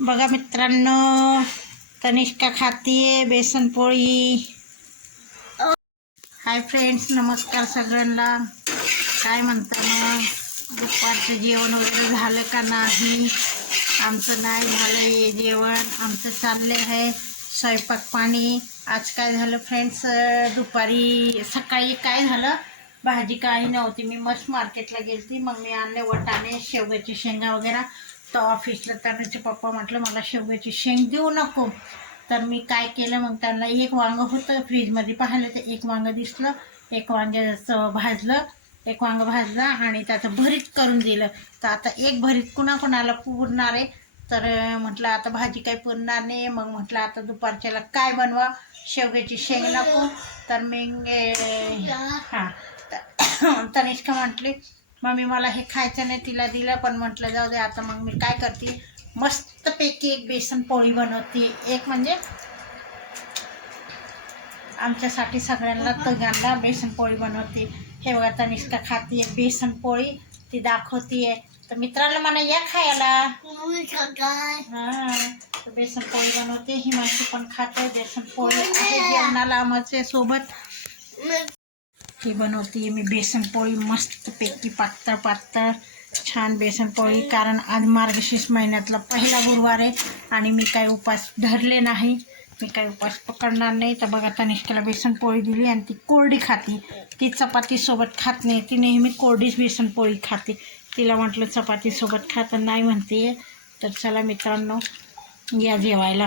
बघा मित्रांनो तनिष्का खातीये बेसन पोळी. हाय फ्रेंड्स नमस्कार सगळ्यांना. काय म्हणता मग? दुपारचं जेवण वगैरे झालं का नाही? आमचं नाही झालं हे जेवण. आमचं चाललं आहे स्वयंपाक पाणी. आज काय झालं फ्रेंड्स दुपारी सकाळी काय झालं? भाजी काही नव्हती. मी मस्त मार्केटला गेलती. मग मी आणले वटाणे शेवग्याची शेंगा वगैरे. तर ऑफिसला त्याचे पप्पा म्हटलं मला शेवग्याची शेंग देऊ नको. तर मी काय केलं मग त्यांना एक वांगं होतं फ्रीजमध्ये पाहिलं तर एक वांगं दिसलं एक वांग्याचं भाजलं एक वांगं भाजलं आणि त्याचं भरीत करून दिलं. तर आता एक भरीत कुणाकुणाला पुरणार आहे? तर म्हटलं आता भाजी काही पुरणार नाही. मग म्हटलं आता दुपारच्याला काय बनवा? शेवग्याची शेंग नको. तर मग हां. तनिष्का म्हटली मम्मी मला हे खायचं नाही तिला दिलं पण म्हटलं जाऊ दे आता मग मी काय करते? मस्तपैकी एक बेसन पोळी बनवते. एक म्हणजे आमच्यासाठी सगळ्यांना तिघांना बेसन पोळी बनवते. हे बघा तनिष्का खाते बेसन पोळी ती दाखवतीये तर मित्रांना मला या खायला. हा बेसन पोळी बनवते. ही माणसं पण खाते. बेसन पोळी आहे जेवणाला माझ्या सोबत. हे बनवते. मी बेसन पोळी मस्तपैकी पातळ पातळ छान बेसन पोळी. कारण आज मार्गशीर्ष महिन्यातला पहिला गुरुवार आहे आणि मी काही उपास धरले नाही. मी काही उपास पकडणार नाही. तर बघा तनिष्काला बेसन पोळी दिली आणि ती कोरडी खाते. ती चपातीसोबत खात नाही. ती नेहमी कोरडीच बेसन पोळी खाते. तिला म्हटलं चपातीसोबत खा तर नाही म्हणते तर चला मित्रांनो या जेवायला.